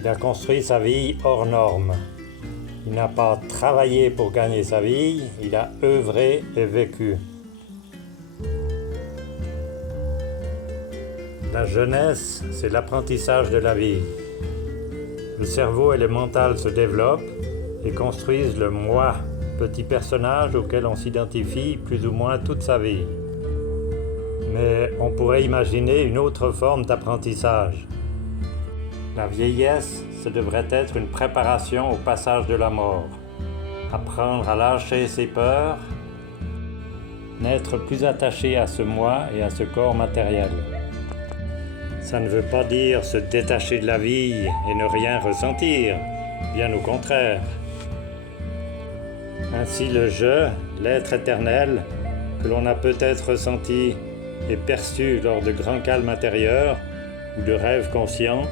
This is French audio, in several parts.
Il a construit sa vie hors norme. Il n'a pas travaillé pour gagner sa vie, il a œuvré et vécu. La jeunesse, c'est l'apprentissage de la vie. Le cerveau et le mental se développent et construisent le moi, petit personnage auquel on s'identifie plus ou moins toute sa vie. Mais on pourrait imaginer une autre forme d'apprentissage. La vieillesse, ce devrait être une préparation au passage de la mort. Apprendre à lâcher ses peurs, n'être plus attaché à ce moi et à ce corps matériel. Ça ne veut pas dire se détacher de la vie et ne rien ressentir, bien au contraire. Ainsi le je, l'être éternel, que l'on a peut-être ressenti et perçu lors de grands calmes intérieurs ou de rêves conscients,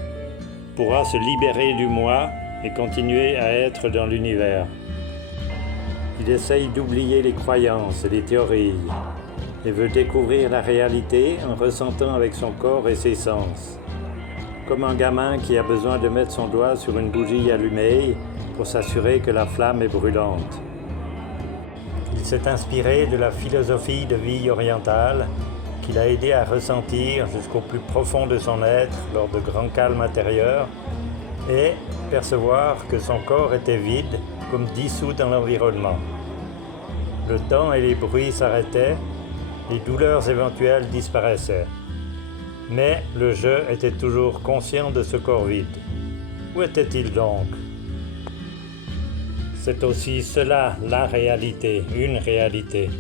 pourra se libérer du moi et continuer à être dans l'univers. Il essaye d'oublier les croyances et les théories et veut découvrir la réalité en ressentant avec son corps et ses sens. Comme un gamin qui a besoin de mettre son doigt sur une bougie allumée pour s'assurer que la flamme est brûlante. Il s'est inspiré de la philosophie de vie orientale qu'il a aidé à ressentir jusqu'au plus profond de son être lors de grands calmes intérieurs et percevoir que son corps était vide, comme dissous dans l'environnement. Le temps et les bruits s'arrêtaient, les douleurs éventuelles disparaissaient. Mais le je était toujours conscient de ce corps vide. Où était-il donc ? C'est aussi cela, la réalité, une réalité.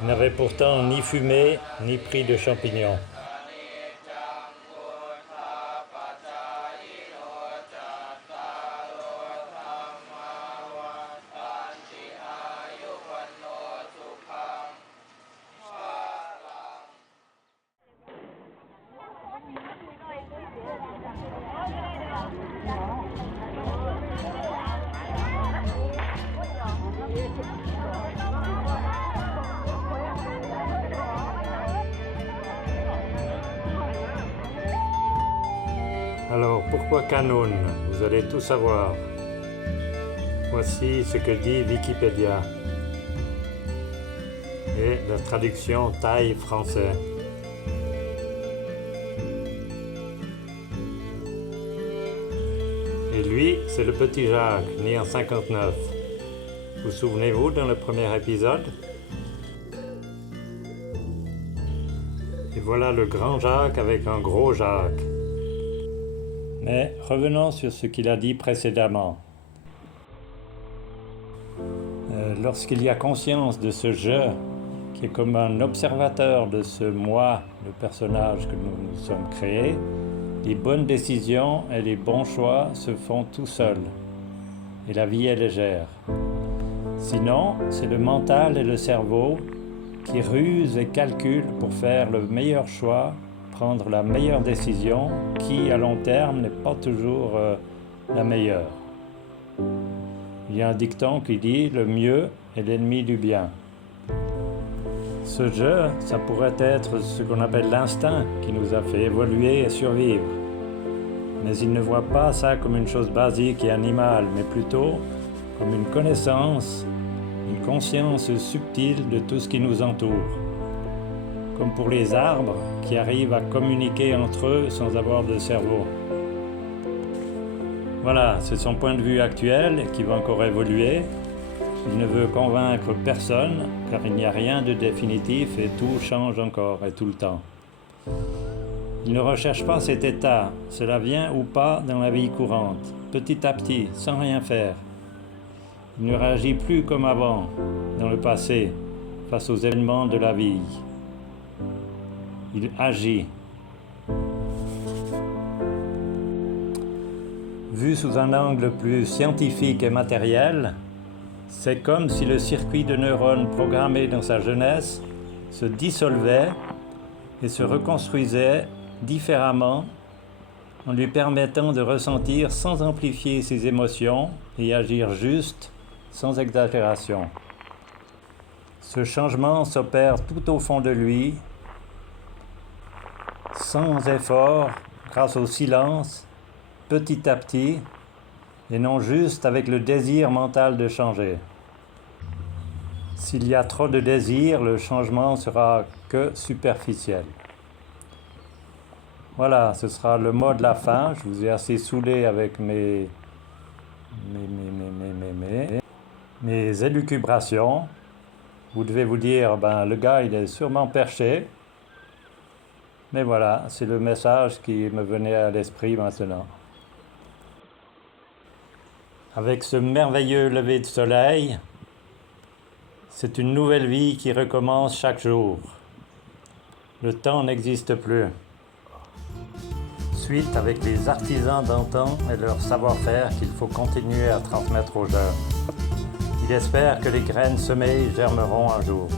Il n'avait pourtant ni fumé, ni pris de champignons. Alors pourquoi Kanun ? Vous allez tout savoir. Voici ce que dit Wikipédia et la traduction thaï-français. Et lui, c'est le petit Jacques, né en 59. Vous souvenez-vous dans le premier épisode ? Et voilà le grand Jacques avec un gros Jacques. Mais revenons sur ce qu'il a dit précédemment. Lorsqu'il y a conscience de ce je, qui est comme un observateur de ce moi, le personnage que nous nous sommes créés, les bonnes décisions et les bons choix se font tout seuls, et la vie est légère. Sinon, c'est le mental et le cerveau qui rusent et calculent pour faire le meilleur choix, prendre la meilleure décision qui, à long terme, n'est pas toujours la meilleure. Il y a un dicton qui dit « le mieux est l'ennemi du bien ». Ce jeu, ça pourrait être ce qu'on appelle l'instinct qui nous a fait évoluer et survivre. Mais il ne voit pas ça comme une chose basique et animale, mais plutôt comme une connaissance, une conscience subtile de tout ce qui nous entoure. Comme pour les arbres qui arrivent à communiquer entre eux sans avoir de cerveau. Voilà, c'est son point de vue actuel qui va encore évoluer. Il ne veut convaincre personne car il n'y a rien de définitif et tout change encore et tout le temps. Il ne recherche pas cet état, cela vient ou pas dans la vie courante, petit à petit, sans rien faire. Il ne réagit plus comme avant, dans le passé, face aux événements de la vie. Il agit. Vu sous un angle plus scientifique et matériel, c'est comme si le circuit de neurones programmé dans sa jeunesse se dissolvait et se reconstruisait différemment en lui permettant de ressentir sans amplifier ses émotions et agir juste, sans exagération. Ce changement s'opère tout au fond de lui, sans effort, grâce au silence petit à petit et non juste avec le désir mental de changer. S'il y a trop de désir, le changement sera que superficiel. Voilà, ce sera le mot de la fin. Je vous ai assez saoulé avec mes élucubrations. Vous devez vous dire, ben le gars il est sûrement perché. Mais voilà, c'est le message qui me venait à l'esprit maintenant. Avec ce merveilleux lever de soleil, c'est une nouvelle vie qui recommence chaque jour. Le temps n'existe plus. Suite avec les artisans d'antan et leur savoir-faire qu'il faut continuer à transmettre aux jeunes. Il espère que les graines semées germeront un jour.